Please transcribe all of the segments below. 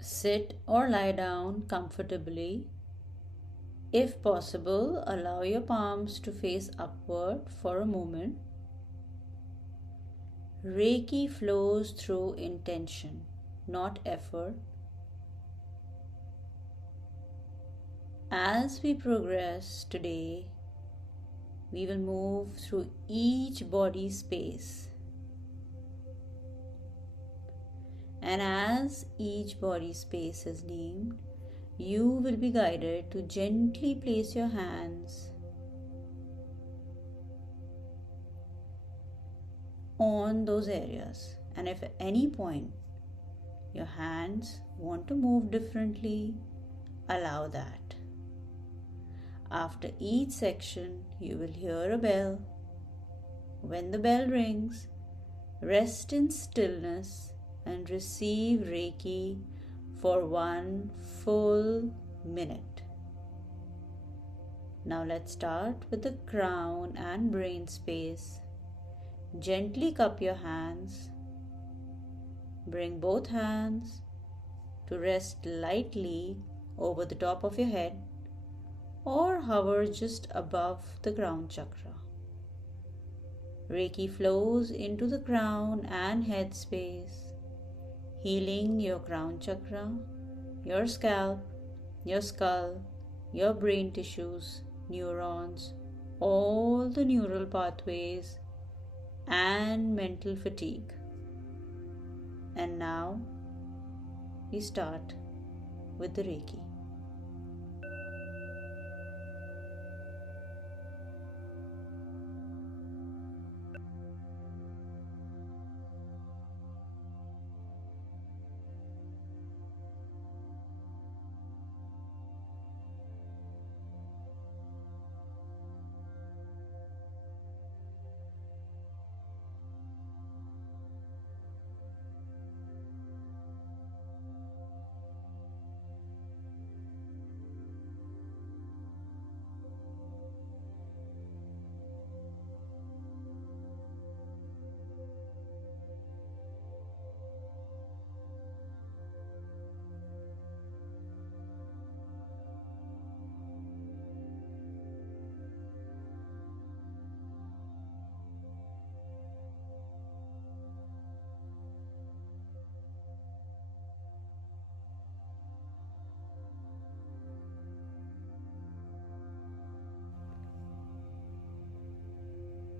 Sit or lie down comfortably. If possible, allow your palms to face upward for a moment. Reiki flows through intention, not effort. As we progress today, we will move through each body space. And as each body space is named, you will be guided to gently place your hands on those areas. And if at any point your hands want to move differently, allow that. After each section, you will hear a bell. When the bell rings, rest in stillness and receive Reiki for 1 full minute. Now let's start with the crown and brain space. Gently cup your hands. Bring both hands to rest lightly over the top of your head or hover just above the crown chakra. Reiki flows into the crown and head space, healing your crown chakra, your scalp, your skull, your brain tissues, neurons, all the neural pathways, and mental fatigue. And now we start with the Reiki.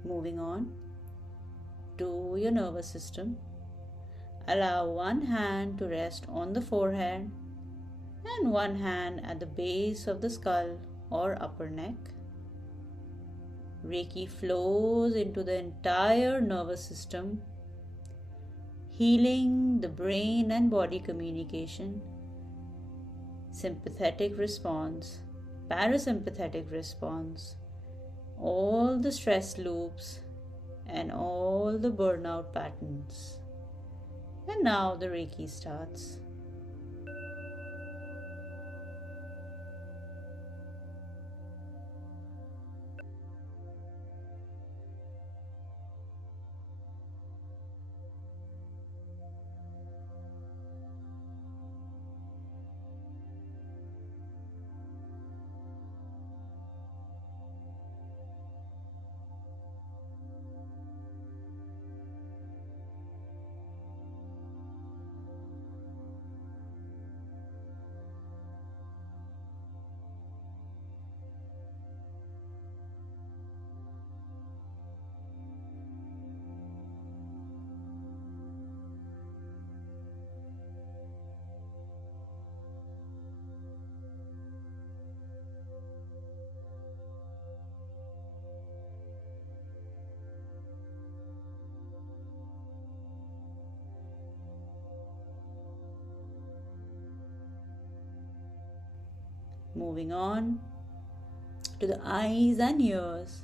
Moving on to your nervous system. Allow one hand to rest on the forehead and one hand at the base of the skull or upper neck. Reiki flows into the entire nervous system, healing the brain and body communication, sympathetic response, parasympathetic response, all the stress loops, and all the burnout patterns. And now the Reiki starts. Moving on to the eyes and ears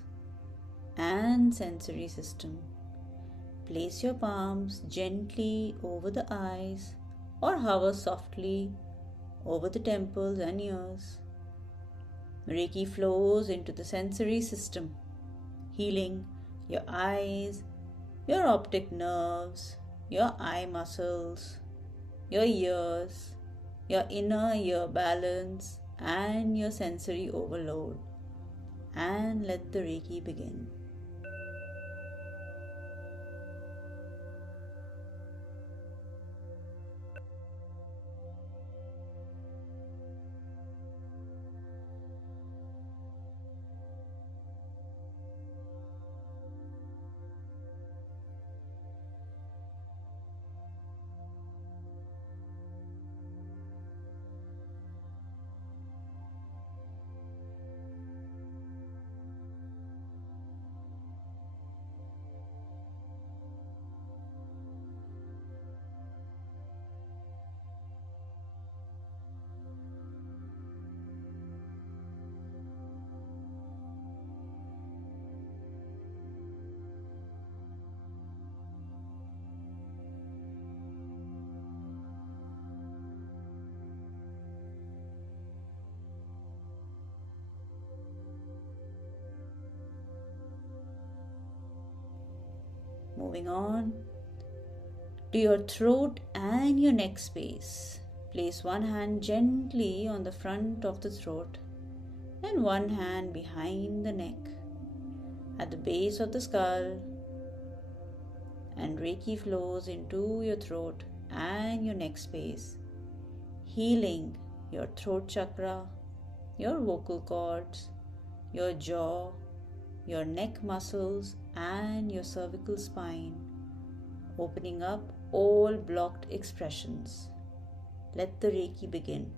and sensory system. Place your palms gently over the eyes or hover softly over the temples and ears. Reiki flows into the sensory system, healing your eyes, your optic nerves, your eye muscles, your ears, your inner ear balance, and your sensory overload. And let the Reiki begin. Moving on to your throat and your neck space. Place one hand gently on the front of the throat and one hand behind the neck at the base of the skull, and Reiki flows into your throat and your neck space, healing your throat chakra, your vocal cords, your jaw, your neck muscles, and your cervical spine, opening up all blocked expressions. Let the Reiki begin.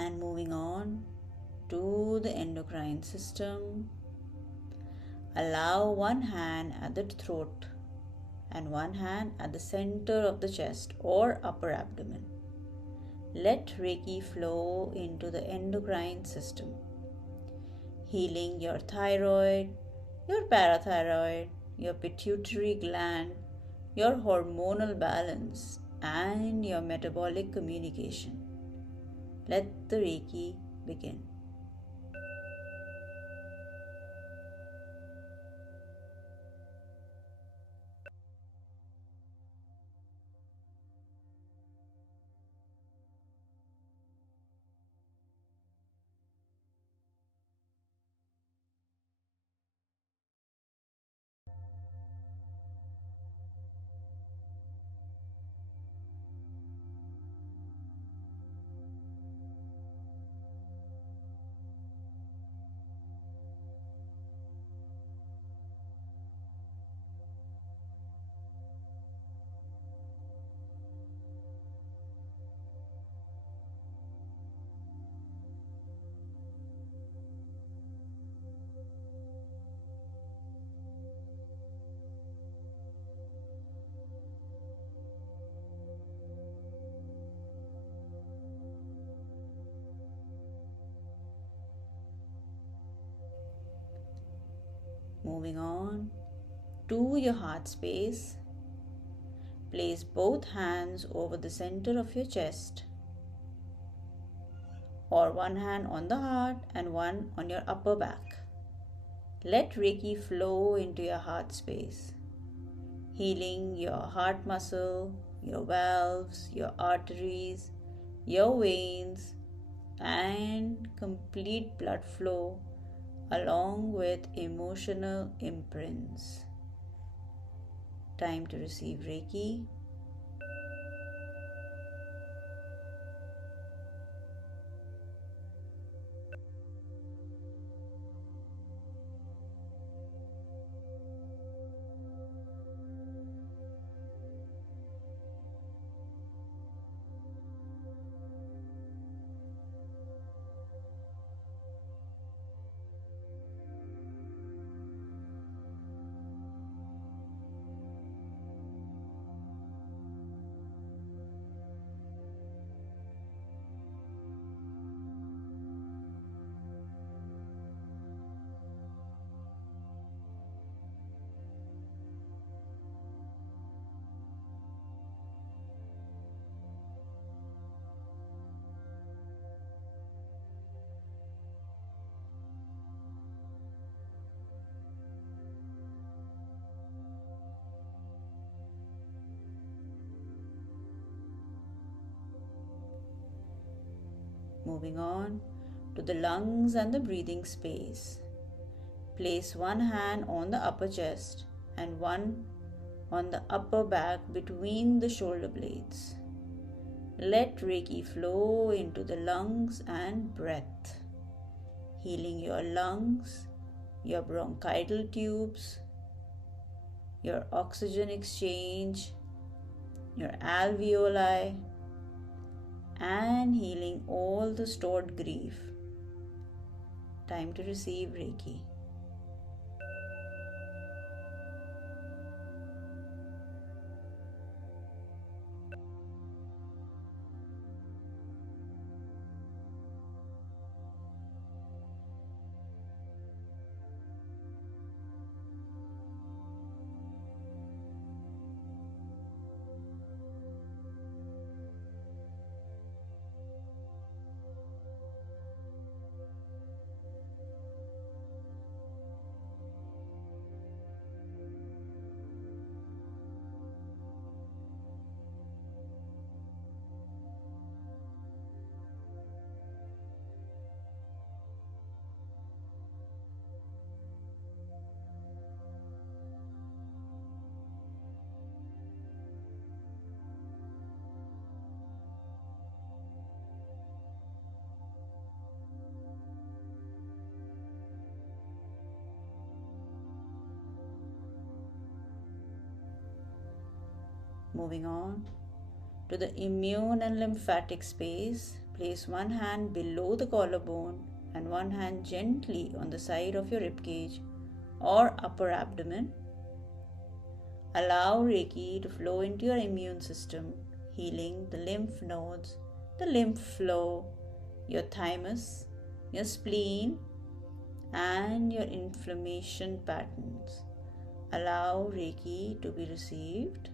And moving on to the endocrine system, allow one hand at the throat and one hand at the center of the chest or upper abdomen. Let Reiki flow into the endocrine system, healing your thyroid, your parathyroid, your pituitary gland, your hormonal balance, and your metabolic communication. Let the Reiki begin. Moving on to your heart space, place both hands over the center of your chest, or one hand on the heart and one on your upper back. Let Reiki flow into your heart space, healing your heart muscle, your valves, your arteries, your veins, and complete blood flow along with emotional imprints. Time to receive Reiki. Moving on to the lungs and the breathing space. Place one hand on the upper chest and one on the upper back between the shoulder blades. Let Reiki flow into the lungs and breath, healing your lungs, your bronchial tubes, your oxygen exchange, your alveoli, and healing all the stored grief. Time to receive Reiki. Moving on to the immune and lymphatic space, place one hand below the collarbone and one hand gently on the side of your ribcage or upper abdomen. Allow Reiki to flow into your immune system, healing the lymph nodes, the lymph flow, your thymus, your spleen, and your inflammation patterns. Allow Reiki to be received.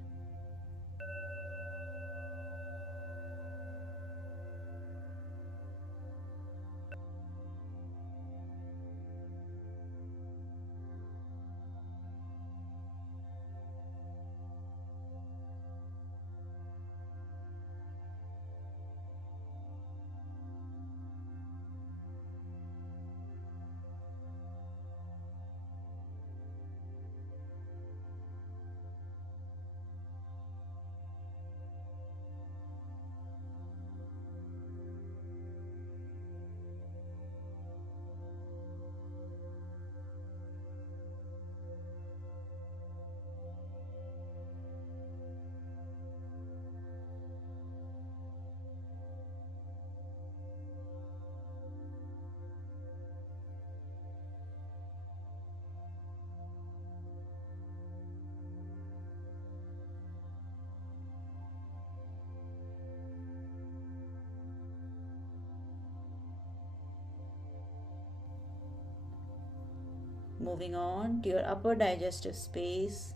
Moving on to your upper digestive space,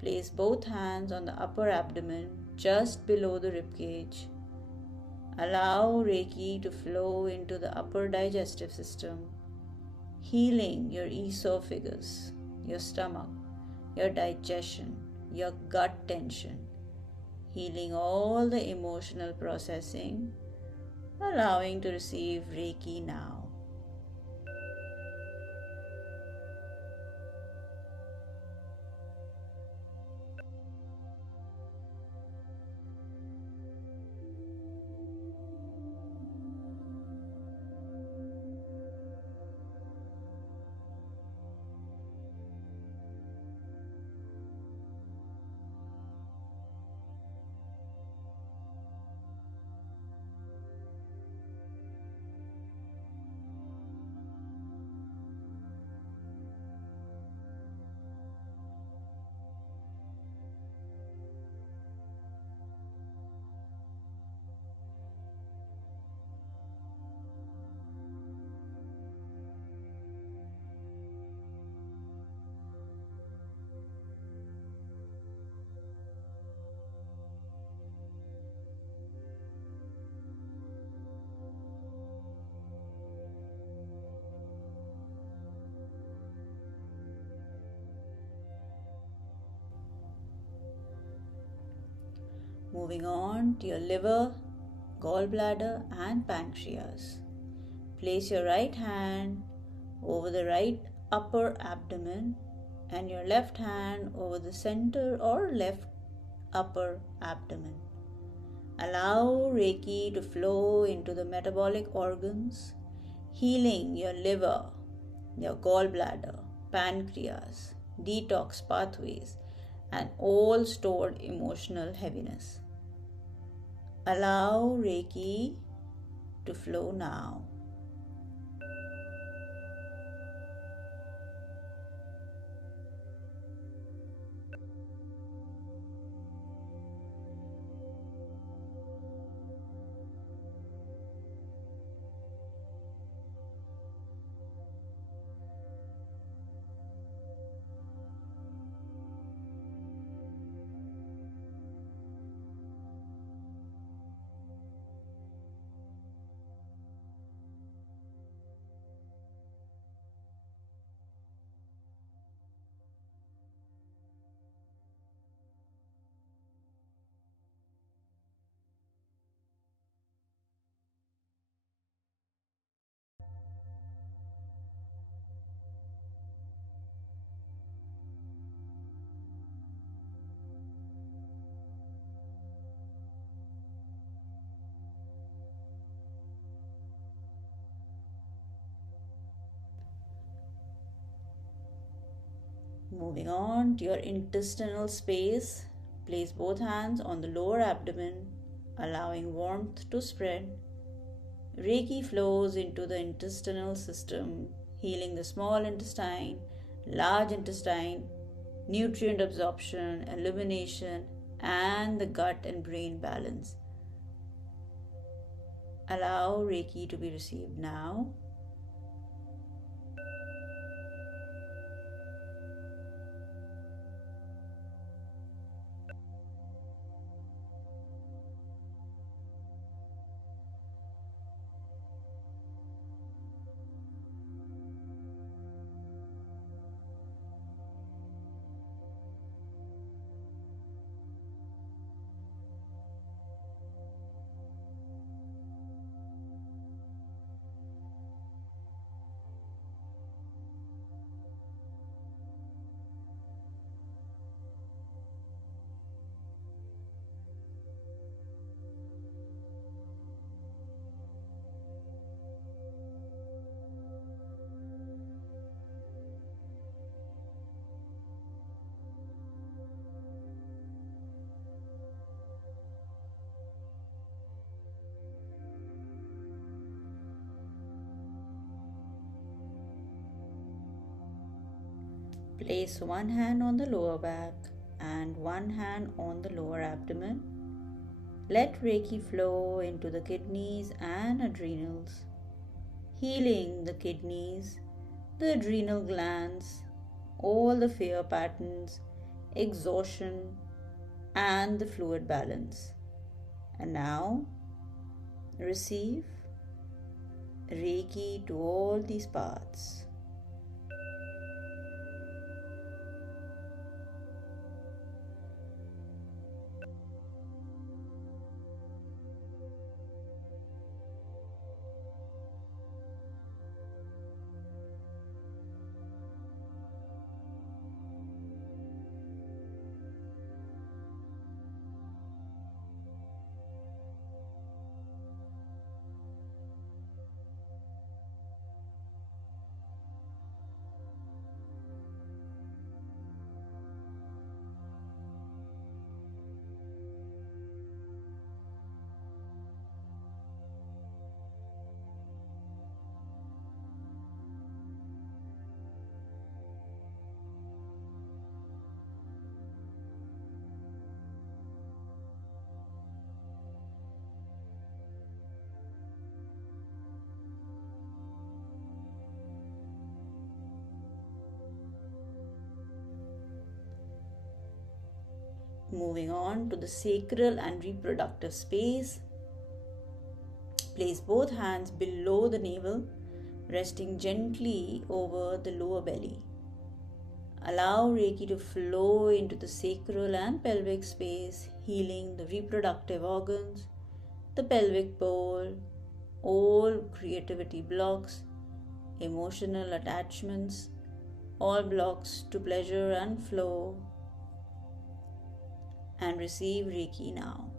place both hands on the upper abdomen just below the ribcage. Allow Reiki to flow into the upper digestive system, healing your esophagus, your stomach, your digestion, your gut tension, healing all the emotional processing, allowing to receive Reiki now. Moving on to your liver, gallbladder and pancreas. Place your right hand over the right upper abdomen and your left hand over the center or left upper abdomen. Allow Reiki to flow into the metabolic organs, healing your liver, your gallbladder, pancreas, detox pathways, and all stored emotional heaviness. Allow Reiki to flow now. Moving on to your intestinal space, place both hands on the lower abdomen, allowing warmth to spread. Reiki flows into the intestinal system, healing the small intestine, large intestine, nutrient absorption, elimination, and the gut and brain balance. Allow Reiki to be received now. Place one hand on the lower back and one hand on the lower abdomen. Let Reiki flow into the kidneys and adrenals, healing the kidneys, the adrenal glands, all the fear patterns, exhaustion, and the fluid balance. And now, receive Reiki to all these parts. Moving on to the sacral and reproductive space. Place both hands below the navel, resting gently over the lower belly. Allow Reiki to flow into the sacral and pelvic space, healing the reproductive organs, the pelvic bowl, all creativity blocks, emotional attachments, all blocks to pleasure and flow, and receive Reiki now.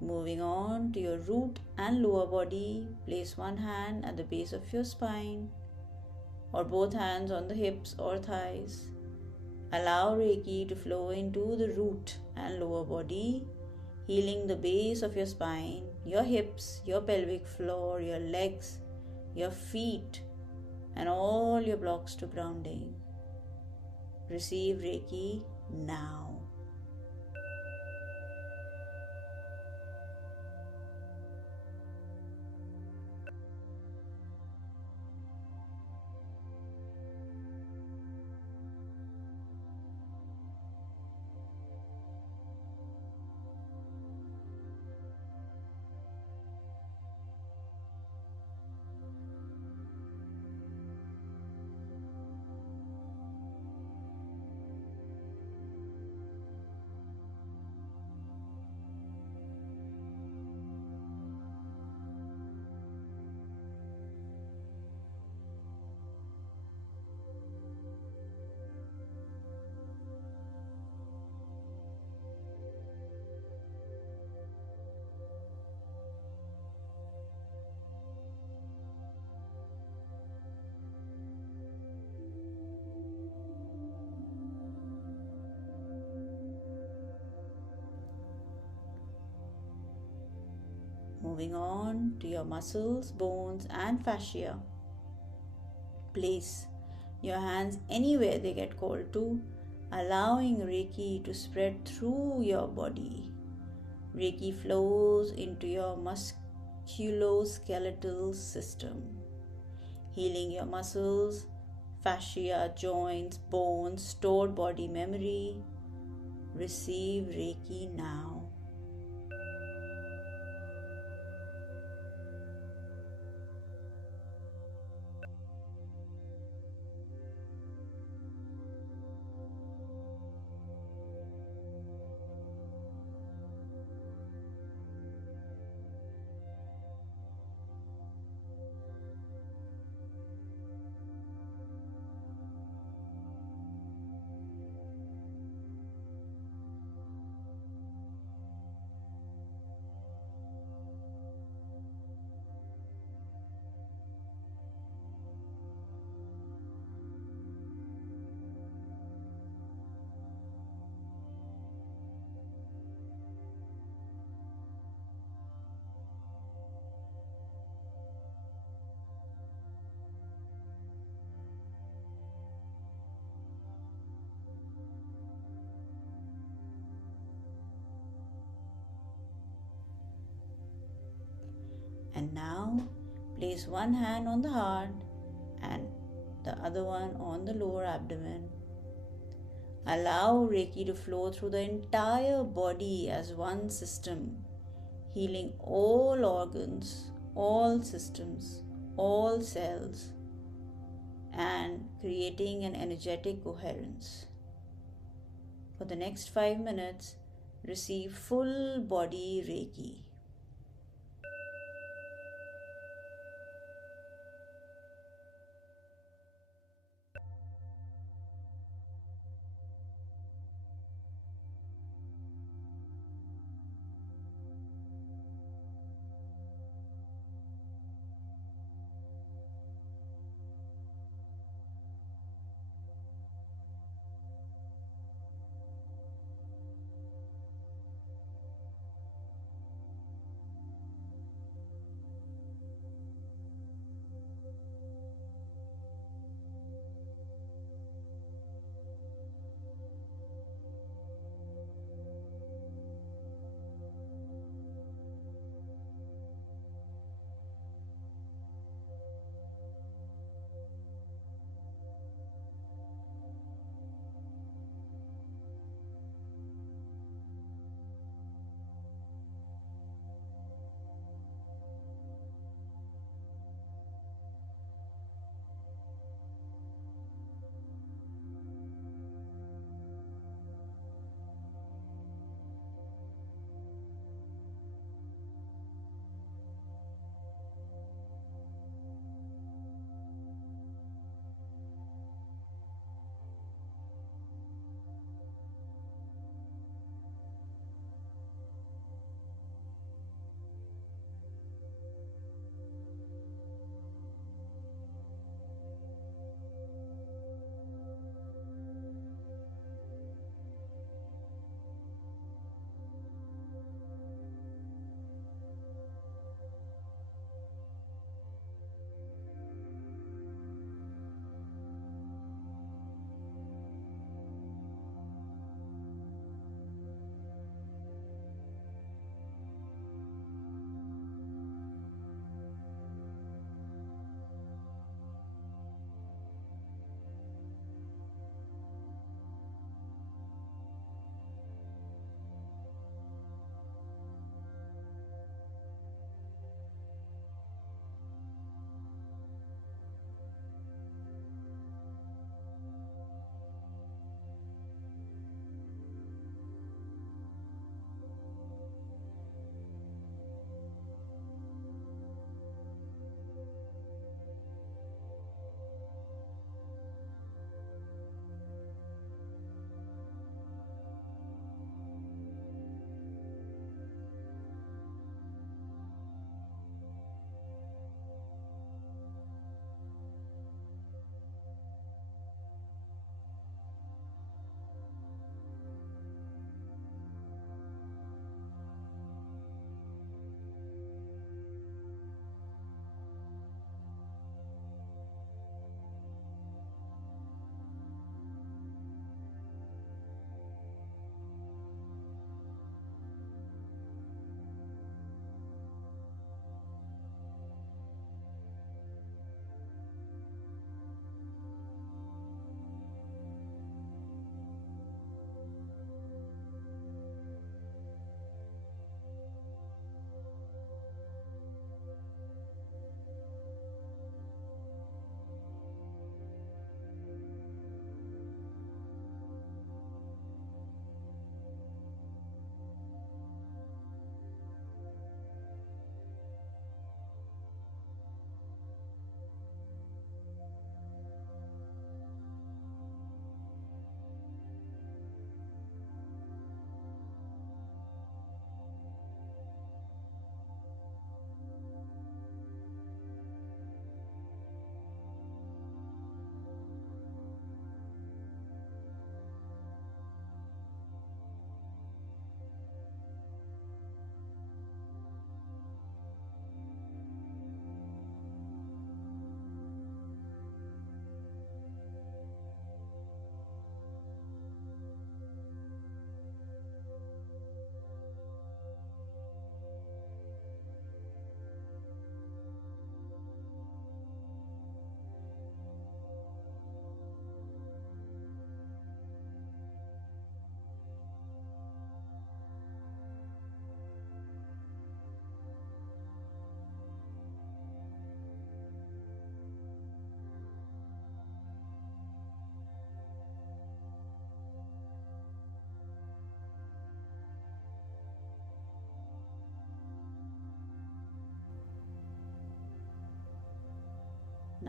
Moving on to your root and lower body, place one hand at the base of your spine or both hands on the hips or thighs. Allow Reiki to flow into the root and lower body, healing the base of your spine, your hips, your pelvic floor, your legs, your feet, and all your blocks to grounding. Receive Reiki now. Moving on to your muscles, bones, and fascia. Place your hands anywhere they get called to, allowing Reiki to spread through your body. Reiki flows into your musculoskeletal system, healing your muscles, fascia, joints, bones, stored body memory. Receive Reiki now. And now place one hand on the heart and the other one on the lower abdomen. Allow Reiki to flow through the entire body as one system, healing all organs, all systems, all cells, and creating an energetic coherence. For the next 5 minutes, receive full body Reiki.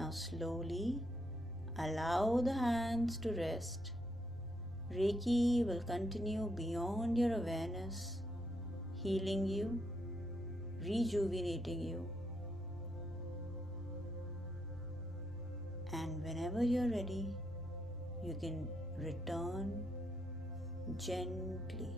Now slowly allow the hands to rest. Reiki will continue beyond your awareness, healing you, rejuvenating you. And whenever you're ready, you can return gently